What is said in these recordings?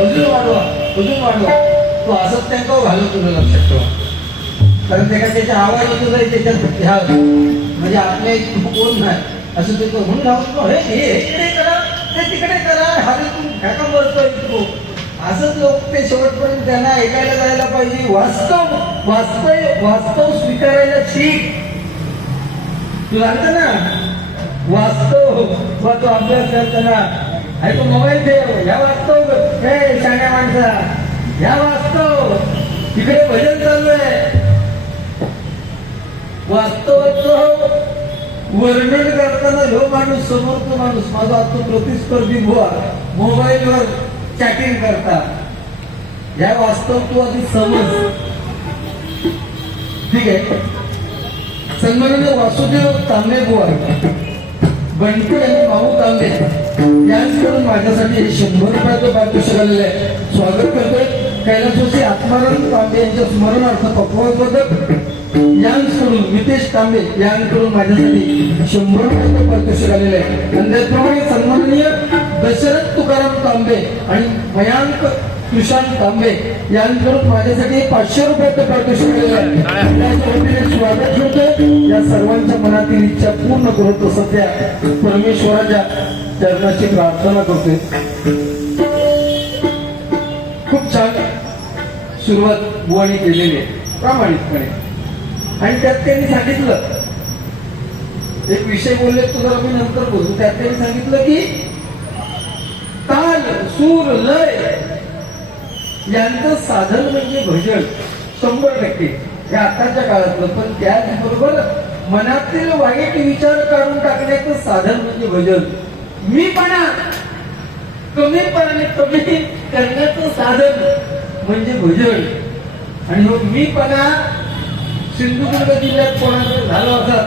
अजून वाढवा अजून वाढवा तो असत त्यांना घालून तुला लक्षात ठेवा कारण त्याला काय त्याच्या आवाजातच जाईल त्याच्यात ह्या म्हणजे आपल्या कोण नाही असं ते तो म्हणून राहतो हे हे इकडे करा ते तिकडे करा हा फॅका बसतोय तो असंच लोक ते शेवटपर्यंत त्यांना ऐकायला जायला पाहिजे वास्तव वास्तव वास्तव स्वीकारायला शिक तू लागतं ना वास्तव वा तो अभ्यास करताना आहे तो मोबाईल ठेव ह्या शाण्या ह्या वास्तव तिकडे भजन चाललंय. वास्तवाचं वर्णन करताना ह्यो माणूस समोरचा माणूस. माझा आता प्रतिस्पर्धी भुवा मोबाईलवर चॅटिंग करता. ह्या वास्तव तू आधी समज. ठीक आहे. संगणक वासुदेव तांबे बुवा बंटू आणि भाऊ तांबे यांच्याकडून माझ्यासाठी शंभर रुपयाचं पारितोषिक आलेलं आहे स्वागत करतोय. कैलासवासी आत्माराम तांबे यांच्या स्मरणार्थ पक्वान पदक. यांकडून मितेश तांबे यांकडून माझ्यासाठी शंभर रुपयाचं पारितोषिक आलेलं आहे. आणि त्याचप्रमाणे सन्माननीय दशरथ तुकाराम तांबे आणि मयांक सुशांत तांबे यांकडून माझ्यासाठी पाचशे रुपयाचं पारितोषिक स्वागत करतोय या सर्वांच्या मनातील इच्छा पूर्ण करतो सध्या परमेश्वराच्या चरणाची प्रार्थना करतोय. खूप छान सुरुवात बुवाणी केलेली आहे प्रामाणिकपणे. आणि त्यात त्यांनी सांगितलं एक विषय बोलले तो जरा मी नंतर बोलतो त्यात त्यांनी सांगितलं की ताल सूर लय यांचं साधन म्हणजे भजन. शंभर टक्के. हे आताच्या काळातलं पण त्याचबरोबर मनातील वाईट विचार काढून टाकण्याचं साधन म्हणजे भजन. मीपणा कमीपणाने कमी करण्याचं साधन म्हणजे भजन. आणि हो मीपणा सिंधुदुर्ग जिल्ह्यात कोणाकडे झाला होता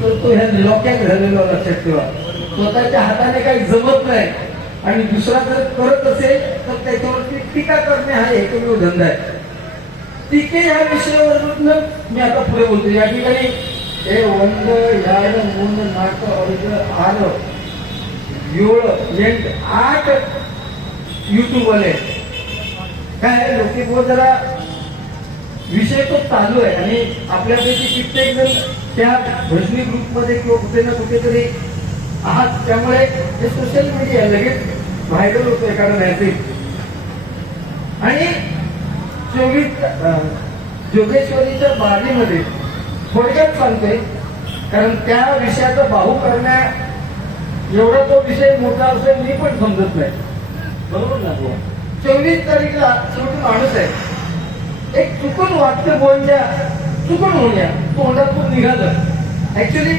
तर तो ह्या लोक्यात झालेला लक्षात ठेवा स्वतःच्या हाताने काही जमत नाही. आणि दुसरा जर करत असेल तर त्याच्यावरती टीका करणे हा एकमेव धंदा आहे. टीके ह्या विषयावरून मी आता पुढे बोलतो. या ठिकाणी हे वंद याड मुंड नाक अर्ज आर योळ लेंट आठ युट्यूब वाले काय लोक जरा विषय तो चालू आहे. आणि आपल्यापैकी कित्येक जण त्या भजनी ग्रुपमध्ये किंवा कुठे ना कुठेतरी आहात. त्यामुळे हे सोशल मीडिया लगेच व्हायरल होतो एखादा मेसेज आणि चोवीस जोगेश्वरीच्या बारीमध्ये थोडक्यात सांगतोय कारण त्या विषयाचा बाहू करण्या एवढा तो विषय मोठा असेल मी पण समजत नाही. बरोबर ना? बुवा? चोवीस तारीखला शेवटी माणूस आहे. एक चुकून वाक्य बोलण्या चुकून होण्या तोंडातून निघालं. ऍक्च्युली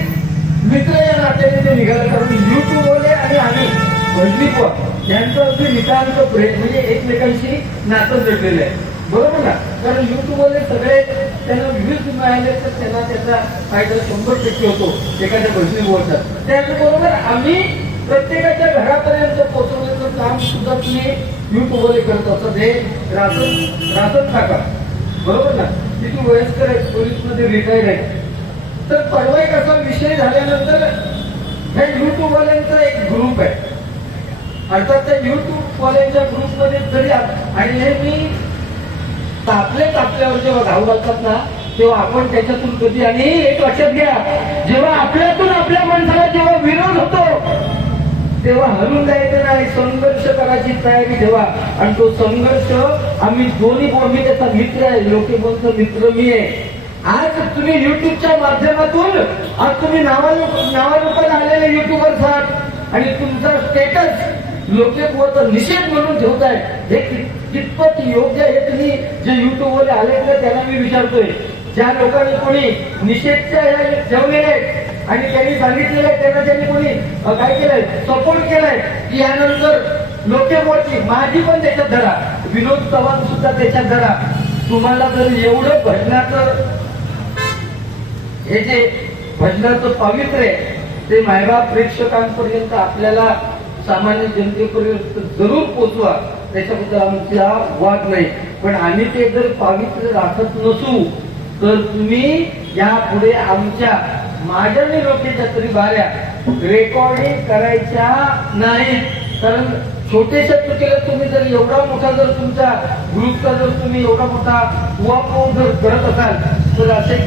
मित्र या नात्याने ते निघालं कारण युट्यूब वाले आणि आम्ही भजनीप यांचं अगदी नितांत प्रेम म्हणजे एकमेकांशी नातं जडलेलं आहे. बरोबर ना? कारण युट्यूब सगळे त्यांना व्ह्यूज मिळाले तर त्यांना त्याचा फायदा शंभर टक्के होतो एखाद्या भजनी बोलतात. त्याचबरोबर आम्ही प्रत्येकाच्या घरापर्यंत पोहोचवण्याचं काम सुद्धा तुम्ही युट्यूब करत असतात हे रासन रासन टाका बरोबर ना? तिथून वयस्कर पोलीसमध्ये मध्ये रिटायर्ड आहे तर परवा एक विषय झाल्यानंतर हे युट्यूब वाल्यांचा एक ग्रुप आहे. अर्थात त्या युट्यूब वाल्यांच्या ग्रुपमध्ये जरी आणि हे मी तापले तापल्यावर जेव्हा घाऊ घालतात ना तेव्हा आपण त्याच्यातून कधी आणि एक लक्षात घ्या जेव्हा आपल्यातून आपल्या माणसाला जेव्हा विरोध होतो तेव्हा हरून जायचं नाही. संघर्ष करायची तयारी ठेवा. आणि तो संघर्ष आम्ही दोन्ही बोल मी त्याचा मित्र आहे. लोके मित्र मी आहे. आज तुम्ही युट्यूबच्या माध्यमातून आज तुम्ही नावारूपात आलेले युट्यूबर आहात आणि तुमचा स्टेटस लोक निषेध म्हणून ठेवताय. हे कितपत योग्य हे तुम्ही जे युट्यूबवर आले त्यांना मी विचारतोय. ज्या लोकांनी कोणी निषेधच्या ह्या ठेवलेले आहेत आणि त्यांनी सांगितलेलं आहे त्यांना त्यांनी कोणी काय केलंय? सपोर्ट केलाय. की यानंतर लोकेवरची माझी पण त्याच्यात धरा. विनोद चव्हाण सुद्धा त्याच्यात धरा. तुम्हाला जर एवढं भजनाचं हे जे भजनाचं पावित्र्य आहे ते मायबाप प्रेक्षकांपर्यंत आपल्याला सामान्य जनतेपर्यंत जरूर पोचवा. त्याच्याबद्दल आमचा वाद नाही. पण आम्ही ते जर पावित्र्य राखत नसू तर तुम्ही यापुढे आमच्या माझ्या लोकेच्या तरी बाऱ्या रेकॉर्डिंग करायच्या नाहीत कारण छोट्याशा चुकीला तुम्ही जर एवढा मोठा जर तुमचा ग्रुपचा जर तुम्ही एवढा मोठा उहापोह जर करत असाल तर असे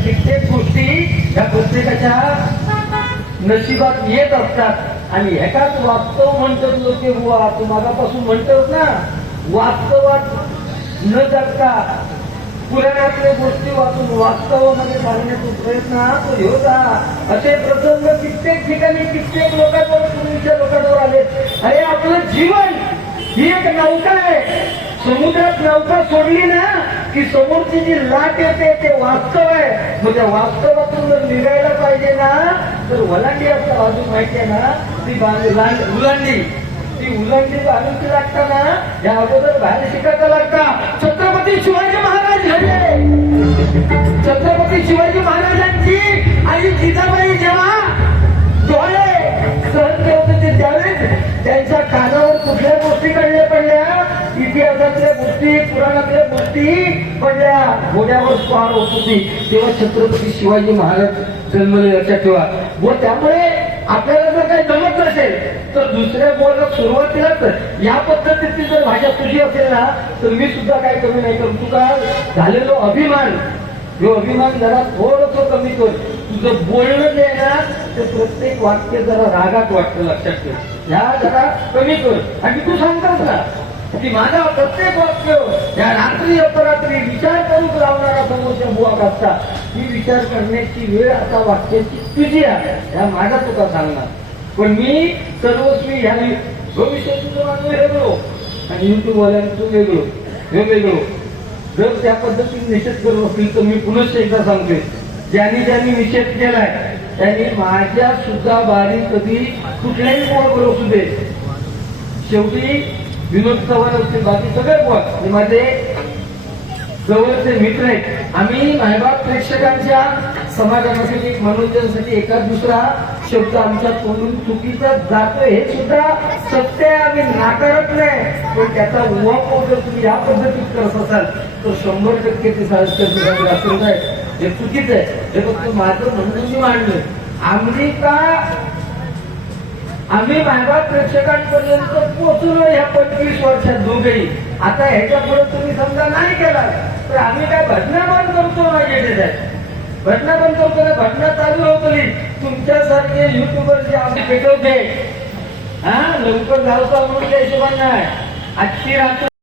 नशिबात येत असतात. आणि ह्याकाच वास्तव म्हणतात लोक बुवा तुम्हालापासून म्हणतात ना वास्तवात न जगता पुराणातल्या गोष्टी वाचून वास्तवामध्ये सांगण्याचा प्रयत्न हा तो होता. असे प्रसंग कित्येक ठिकाणी कित्येक लोकांवर पूर्वीच्या लोकांवर आले. अरे आपलं जीवन ही एक नौका आहे. समुद्रात नौका सोडली ना की समोरची जी लाट येते ते वास्तव आहे. मग त्या वास्तवातून जर निघायला पाहिजे ना तर वलांडी असं बाजू माहिती आहे ना ती बांध- उलांडी. ती उलांडी बाजूची लागताना या अगोदर बाहेर शिकायला लागता. छत्रपती शिवाजी पुराणातल्या गोष्टी घोड्यावर स्वार होत होती. तेव्हा छत्रपती शिवाजी महाराज जन्मले लक्षात ठेवा. व त्यामुळे आपल्याला जर काही जमत नसेल तर दुसऱ्या बोलणं सुरुवातीलाच या पद्धतीची जर भाषा तुझी असेल ना तर मी सुद्धा काय कमी नाही करू. तुका झालेलो अभिमान जो अभिमान जरा थोडस कमी कर. तुझं बोलणं जे ना ते प्रत्येक वाक्य जरा रागात वाटतं लक्षात ठेव. ह्या जरा कमी कर. आणि तू सांगतास ना की माझा प्रत्येक वाक्य या रात्री अपरात्री विचार करून लावणारा समोरच्या बुवा असता ही विचार करण्याची वेळ आता वाक्याची तुझी आहे. ह्या माझा तुका सांगणार. पण मी सर्वस्वी ह्या भविष्य तुझं माझं वेगळो. आणि युट्यूब वाल्यांचं हे वेगळं. जर त्या पद्धतीने निषेध करत असतील तर मी पुनश्च एकदा सांगते. ज्यांनी ज्यांनी निषेध केलाय त्यांनी माझ्या सुद्धा बारी कधी कुठल्याही बोल बरोबर दे. शेवटी विनोद चव्हाण असतील बाकी सगळे पण हे माझे जवळचे मित्र आहेत. आम्ही मायबाप प्रेक्षकांच्या समाधानासाठी मनोरंजनासाठी एका दुसरा शब्द आमच्या तोंडून चुकीचा जातो हे सुद्धा सत्य आहे. आम्ही नाकारत नाही. पण त्याचा उहापोह जर तुम्ही या पद्धतीत करत असाल तर शंभर टक्के ते साहित्य असं आहे. हे चुकीचं आहे. हे फक्त माझं म्हणून मी मांडलं आम्ही का आम्ही मायबाप प्रेक्षकांपर्यंत पोहोचलो ह्या पंचवीस वर्षात दोघेही. आता ह्याच्या पुढे तुम्ही समजा नाही केला तर आम्ही काय भजना बंद करतो माझ्या साहेब भजना बंद करतो ना घटना चालू होतली तुमच्यासारखे युट्यूबर जे आम्ही पेटवते हा लवकर जावता म्हणून त्या हिशोबाने आजची रात्र